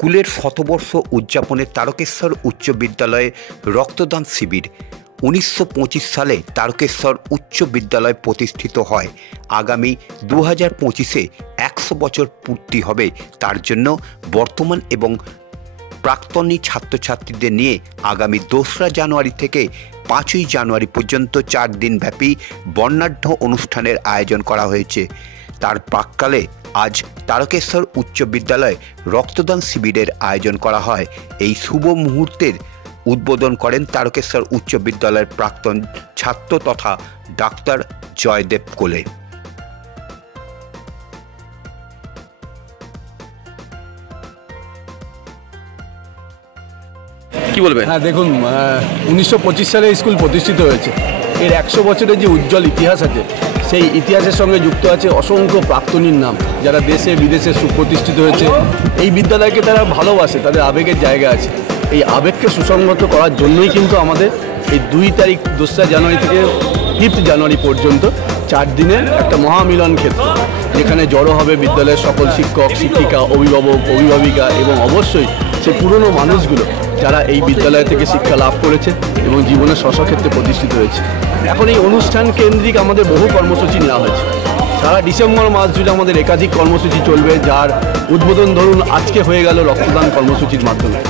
স্কুলের শতবর্ষ উদযাপনে তারকেশ্বর উচ্চ বিদ্যালয়ে রক্তদান শিবির। 1925 সালে তারকেশ্বর উচ্চ বিদ্যালয় প্রতিষ্ঠিত হয়। আগামী 2025-এ 100 বছর পূর্তি হবে। তার জন্য বর্তমান এবং প্রাক্তনী ছাত্রছাত্রীদের নিয়ে আগামী 2রা জানুয়ারি থেকে 5ই জানুয়ারি পর্যন্ত 4 দিনব্যাপী বর্ণাঢ্য অনুষ্ঠানের আয়োজন করা হয়েছে। তার প্রাক্কালে আজ তারকেশ্বর উচ্চ বিদ্যালয়ে রক্তদান শিবিরের আয়োজন করা হয়। এই শুভ মুহূর্তের উদ্বোধন করেন তারকেশ্বর উচ্চ বিদ্যালয়ের প্রাক্তন ছাত্র তথা ডাক্তার জয়দেব কোলে। কি বলবেন? হ্যাঁ, দেখুন 1925 সালে স্কুল প্রতিষ্ঠিত হয়েছে। এর 100 বছরের যে উজ্জ্বল ইতিহাস আছে, সেই ইতিহাসের সঙ্গে যুক্ত আছে অসংখ্য প্রাক্তনীর নাম, যারা দেশে বিদেশে সুপ্রতিষ্ঠিত হয়েছে। এই বিদ্যালয়কে তারা ভালোবাসে, তাদের আবেগের জায়গা আছে। এই আবেগকে সুসংগত করার জন্যই কিন্তু আমাদের এই 2 তারিখ 2রা জানুয়ারি থেকে 5 জানুয়ারি পর্যন্ত 4 দিনের একটা মহামিলন ক্ষেত্র, যেখানে জড়ো হবে বিদ্যালয়ের সকল শিক্ষক শিক্ষিকা, অভিভাবক অভিভাবিকা এবং অবশ্যই সেই পুরনো মানুষগুলো যারা এই বিদ্যালয় থেকে শিক্ষা লাভ করেছে এবং জীবনের স্বস্বক্ষেত্রে প্রতিষ্ঠিত হয়েছে। এখন এই অনুষ্ঠান কেন্দ্রিক আমাদের বহু কর্মসূচি নেওয়া হয়েছে। সারা ডিসেম্বর মাস জুড়ে আমাদের একাধিক কর্মসূচি চলবে, যার উদ্বোধন ধরুন আজকে হয়ে গেল রক্তদান কর্মসূচির মাধ্যমে।